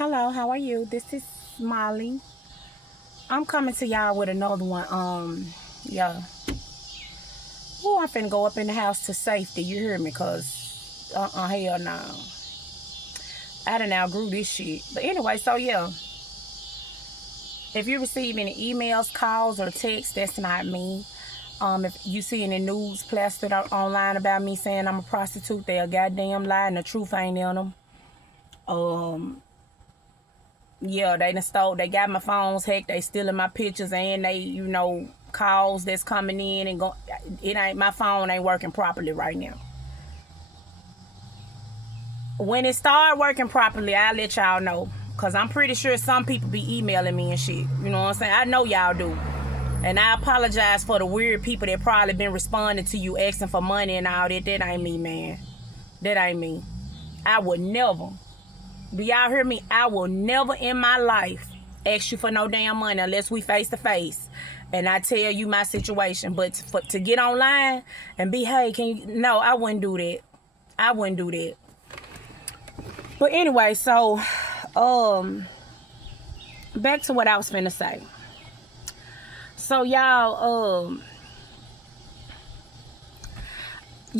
Hello, how are you? This is Molly. I'm coming to y'all with another one. Yeah. Oh, I'm finna go up in the house to safety. You hear me? Cause hell no. I done outgrew this shit. But anyway, so yeah. If you receive any emails, calls, or texts, that's not me. If you see any news plastered online about me saying I'm a prostitute, they a goddamn lie and the truth ain't in them. Yeah, they done stole, they got my phones hacked, they stealing my pictures, and they, calls that's coming in and go. It ain't, my phone ain't working properly right now. When it start working properly, I'll let y'all know. Cause I'm pretty sure some people be emailing me and shit. You know what I'm saying? I know y'all do. And I apologize for the weird people that probably been responding to you asking for money and all that. That ain't me, man. That ain't me. I would never. Do y'all hear me? I will never in my life ask you for no damn money unless we face to face and I tell you my situation. But to get online and be, hey, can you? No, I wouldn't do that. I wouldn't do that. But anyway, so back to what I was finna say. So y'all,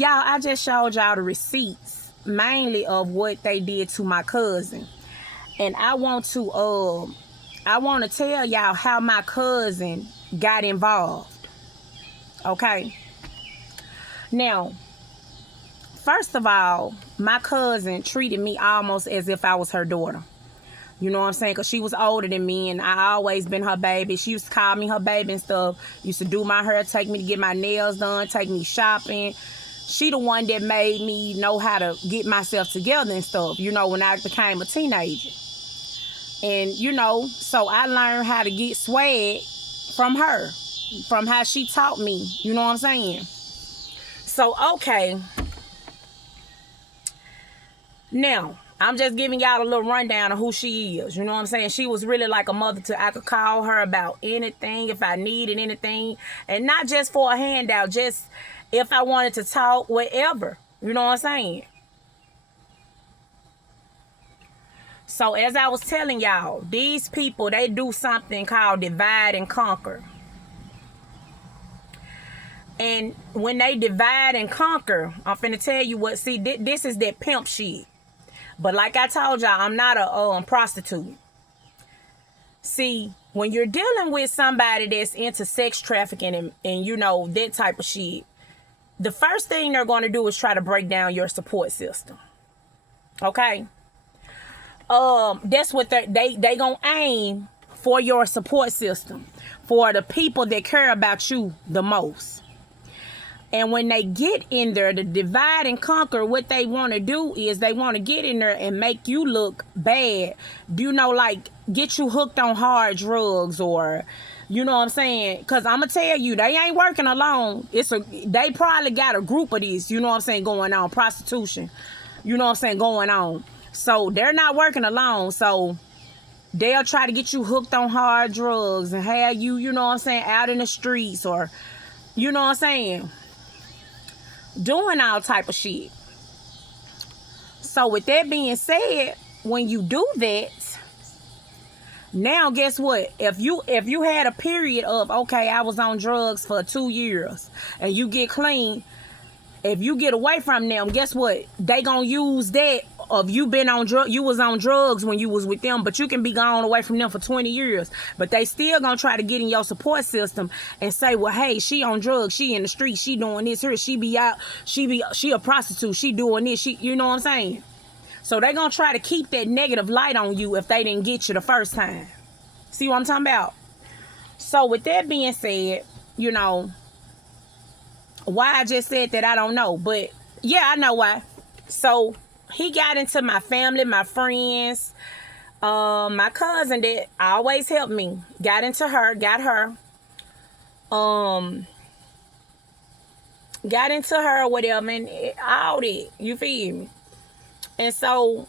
I just showed y'all the receipts, mainly of what they did to my cousin. And I want to tell y'all how my cousin got involved. Okay. Now, first of all, my cousin treated me almost as if I was her daughter. You know what I'm saying? Because she was older than me and I always been her baby. She used to call me her baby and stuff. Used to do my hair, take me to get my nails done, take me shopping. She the one that made me know how to get myself together and stuff, when I became a teenager. And, so I learned how to get swag from her, from how she taught me. You know what I'm saying? So, okay. Now, I'm just giving y'all a little rundown of who she is. You know what I'm saying? She was really like a mother to, I could call her about anything if I needed anything. And not just for a handout, just if I wanted to talk, whatever. You know what I'm saying? So as I was telling y'all, these people, they do something called divide and conquer. And when they divide and conquer, I'm finna tell you what, see, this is that pimp shit. But like I told y'all, I'm not a prostitute. See, when you're dealing with somebody that's into sex trafficking and that type of shit, the first thing they're going to do is try to break down your support system. Okay? That's what they going to aim for, your support system, for the people that care about you the most. And when they get in there to divide and conquer, what they want to do is they want to get in there and make you look bad. Like get you hooked on hard drugs or, you know what I'm saying? Because I'm going to tell you, they ain't working alone. They probably got a group of these, you know what I'm saying, going on. Prostitution, you know what I'm saying, going on. So they're not working alone. So they'll try to get you hooked on hard drugs and have you, you know what I'm saying, out in the streets or, you know what I'm saying, doing all type of shit. So with that being said, when you do that, now guess what? If you had a period of, okay, I was on drugs for 2 years and you get clean, if you get away from them, guess what? They gonna use that of you been on you was on drugs when you was with them, but you can be gone away from them for 20 years. But they still gonna try to get in your support system and say, well, hey, she on drugs, she in the street, she doing this here, she be out, she a prostitute, she doing this, you know what I'm saying? So they gonna try to keep that negative light on you if they didn't get you the first time. See what I'm talking about? So with that being said, why I just said that, I don't know. But yeah, I know why. So he got into my family, my friends, my cousin that always helped me. Got into her, got into her or whatever, and all that. You feel me? And so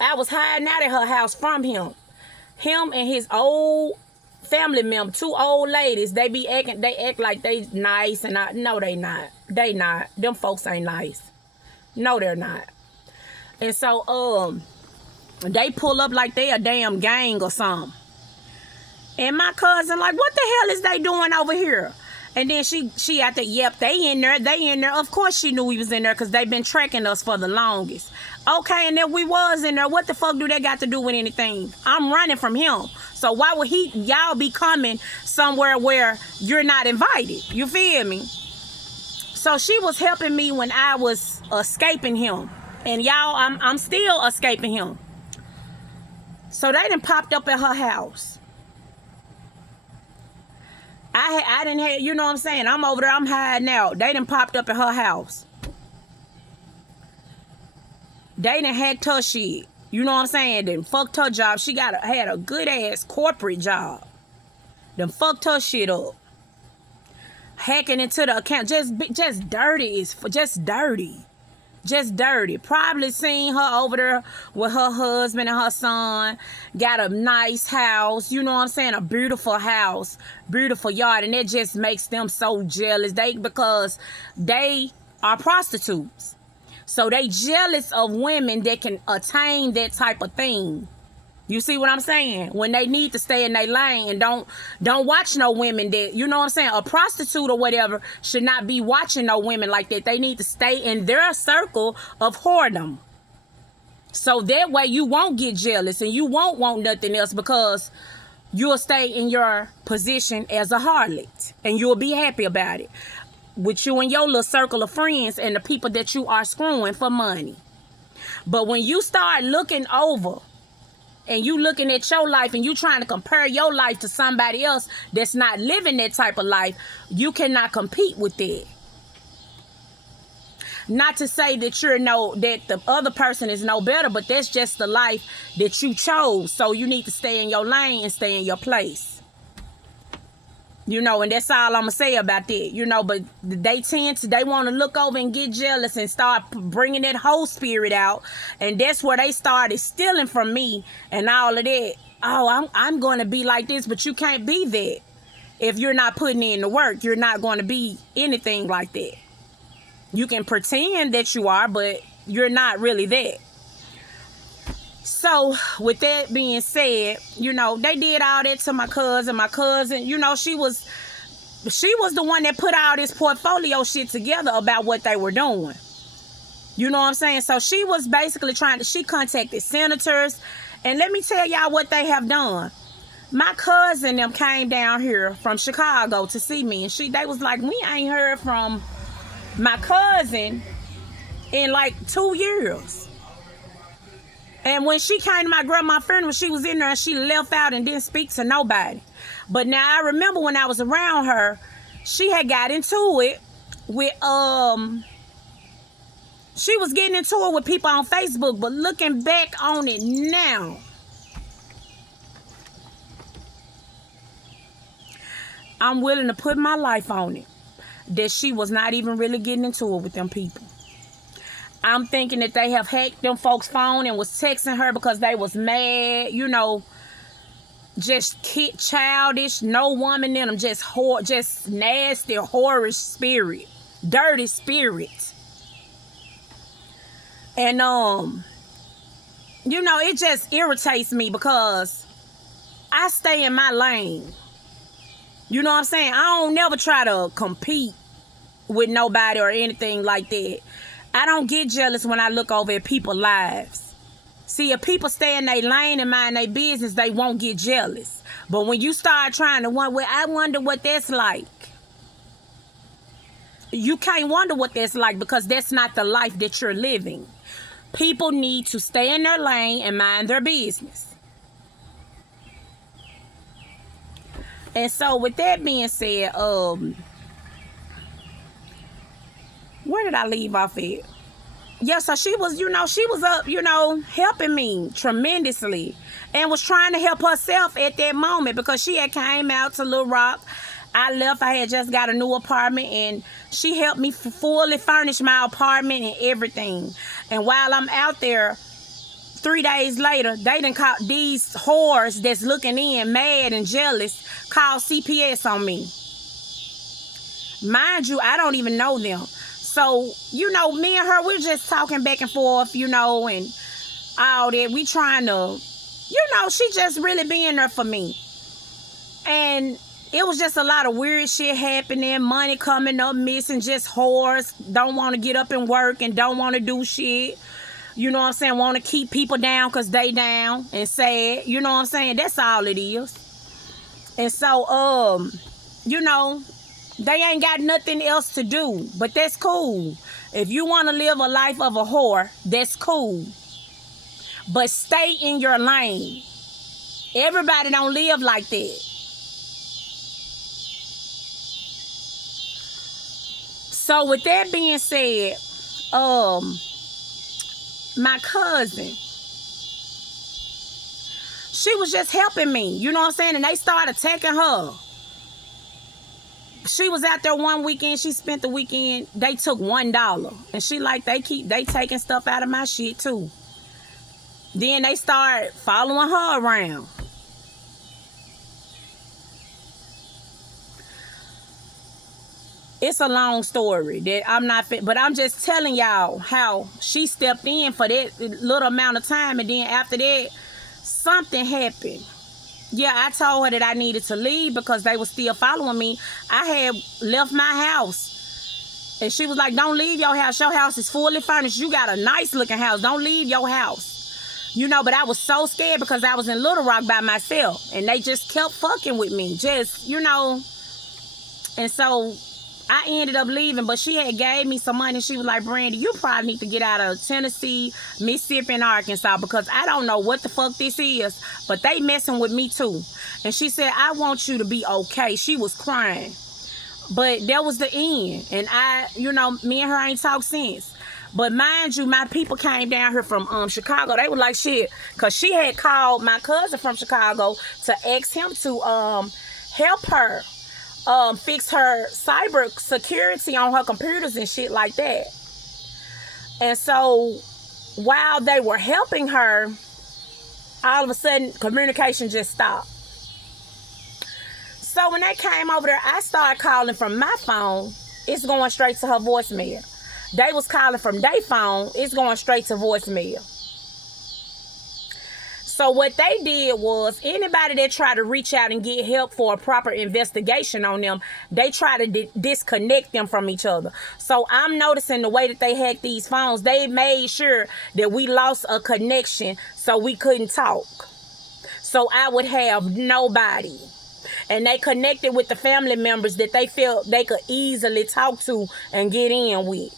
I was hiding out at her house from him. Him and his old family member, 2 old ladies, they act like they nice, and no, they not. They not. Them folks ain't nice. No, they're not. And so They pull up like they a damn gang or something. And my cousin like, what the hell is they doing over here? And then she at the, yep, they in there. Of course she knew we was in there because they been tracking us for the longest. Okay, and if we was in there, what the fuck do they got to do with anything? I'm running from him. So why would y'all be coming somewhere where you're not invited? You feel me? So she was helping me when I was escaping him. And y'all, I'm still escaping him. So they done popped up at her house. I didn't have, you know what I'm saying? I'm over there, I'm hiding out. They done popped up at her house. They done hacked her shit. You know what I'm saying? Then fucked her job. She had a good ass corporate job. Then fucked her shit up. Hacking into the account. Just dirty. Just dirty. Just dirty. Probably seen her over there with her husband and her son. Got a nice house. You know what I'm saying? A beautiful house. Beautiful yard. And it just makes them so jealous. Because they are prostitutes. So they jealous of women that can attain that type of thing. You see what I'm saying? When they need to stay in their lane and don't watch no women that, you know what I'm saying? A prostitute or whatever should not be watching no women like that. They need to stay in their circle of whoredom. So that way you won't get jealous and you won't want nothing else because you'll stay in your position as a harlot and you'll be happy about it. With you and your little circle of friends and the people that you are screwing for money. But when you start looking over and you looking at your life and you trying to compare your life to somebody else that's not living that type of life, you cannot compete with that. Not to say that that the other person is no better, but that's just the life that you chose. So you need to stay in your lane and stay in your place. You know, and that's all I'm going to say about that. You know, but they want to look over and get jealous and start bringing that whole spirit out. And that's where they started stealing from me and all of that. Oh, I'm going to be like this, but you can't be that. If you're not putting in the work, you're not going to be anything like that. You can pretend that you are, but you're not really that. So, with that being said, you know, they did all that to my cousin. My cousin, you know, she was the one that put all this portfolio shit together about what they were doing. You know what I'm saying? So, she was basically she contacted senators. And let me tell y'all what they have done. My cousin them came down here from Chicago to see me. And they was like, we ain't heard from my cousin in like 2 years. And when she came to my grandma's funeral, she was in there and she left out and didn't speak to nobody. But now I remember when I was around her, she had got into it with, she was getting into it with people on Facebook. But looking back on it now, I'm willing to put my life on it that she was not even really getting into it with them people. I'm thinking that they have hacked them folks' phone and was texting her because they was mad, you know, just childish, no woman in them, just nasty, whorish spirit, dirty spirit. And, you know, it just irritates me because I stay in my lane. You know what I'm saying? I don't never try to compete with nobody or anything like that. I don't get jealous when I look over at people's lives. See, if people stay in their lane and mind their business, they won't get jealous. But when you start trying to wonder, I wonder what that's like. You can't wonder what that's like because that's not the life that you're living. People need to stay in their lane and mind their business. And so with that being said, where did I leave off at? Yeah, so she was up, helping me tremendously and was trying to help herself at that moment because she had came out to Little Rock. I left. I had just got a new apartment and she helped me fully furnish my apartment and everything. And while I'm out there, 3 days later, they done caught these whores that's looking in, mad and jealous, called CPS on me. Mind you, I don't even know them. So, me and her, we're just talking back and forth, and all that. We trying to, she just really being there for me. And it was just a lot of weird shit happening. Money coming up missing. Just whores. Don't want to get up and work and don't want to do shit. You know what I'm saying? Want to keep people down because they down and sad. You know what I'm saying? That's all it is. And so, they ain't got nothing else to do. But that's cool. If you want to live a life of a whore, that's cool. But stay in your lane. Everybody don't live like that. So with that being said, my cousin, she was just helping me, you know what I'm saying? And they started attacking her. She was out there one weekend. She spent the weekend. They took $1. And she like, they taking stuff out of my shit too. Then they start following her around. It's a long story that I'm not fit, but I'm just telling y'all how she stepped in for that little amount of time, and then after that, something happened. Yeah, I told her that I needed to leave because they were still following me. I had left my house, and she was like, "Don't leave your house. Your house is fully furnished. You got a nice looking house. Don't leave your house." But I was so scared because I was in Little Rock by myself, and they just kept fucking with me, and so I ended up leaving, but she had gave me some money. She was like, "Brandy, you probably need to get out of Tennessee, Mississippi, and Arkansas because I don't know what the fuck this is, but they messing with me too." And she said, "I want you to be okay." She was crying. But that was the end. And me and her ain't talked since. But mind you, my people came down here from Chicago. They were like, shit, because she had called my cousin from Chicago to ask him to help her fix her cyber security on her computers and shit like that. And so while they were helping her, all of a sudden communication just stopped. So when they came over there, I started calling from my phone. It's going straight to her voicemail. They was calling from their phone. It's going straight to voicemail. So what they did was, anybody that tried to reach out and get help for a proper investigation on them, they try to disconnect them from each other. So I'm noticing the way that they hacked these phones, they made sure that we lost a connection so we couldn't talk. So I would have nobody. And they connected with the family members that they felt they could easily talk to and get in with.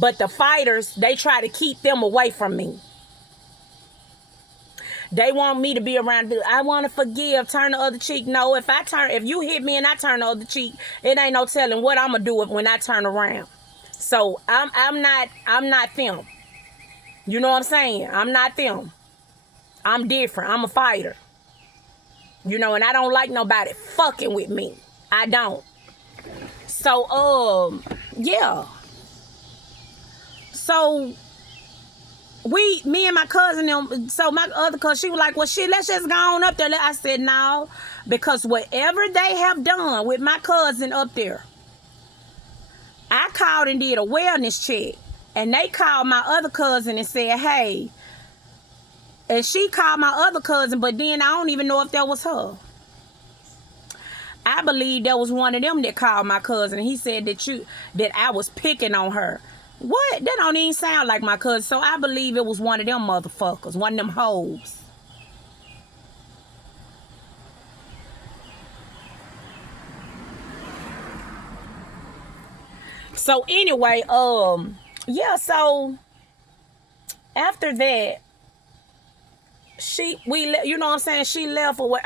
But the fighters, they try to keep them away from me. They want me to be around. I want to forgive, turn the other cheek. No, if you hit me and I turn the other cheek, it ain't no telling what I'm gonna do when I turn around. So I'm not them. You know what I'm saying? I'm not them. I'm different. I'm a fighter. And I don't like nobody fucking with me. I don't. So yeah. So me and my cousin, so my other cousin, she was like, well, shit, let's just go on up there. I said, no, because whatever they have done with my cousin up there, I called and did a wellness check. And they called my other cousin and said, hey. And she called my other cousin, but then I don't even know if that was her. I believe that was one of them that called my cousin. He said that I was picking on her. What? That don't even sound like my cousin. So I believe it was one of them motherfuckers, one of them hoes. So anyway, yeah, so after that, you know what I'm saying? She left for what,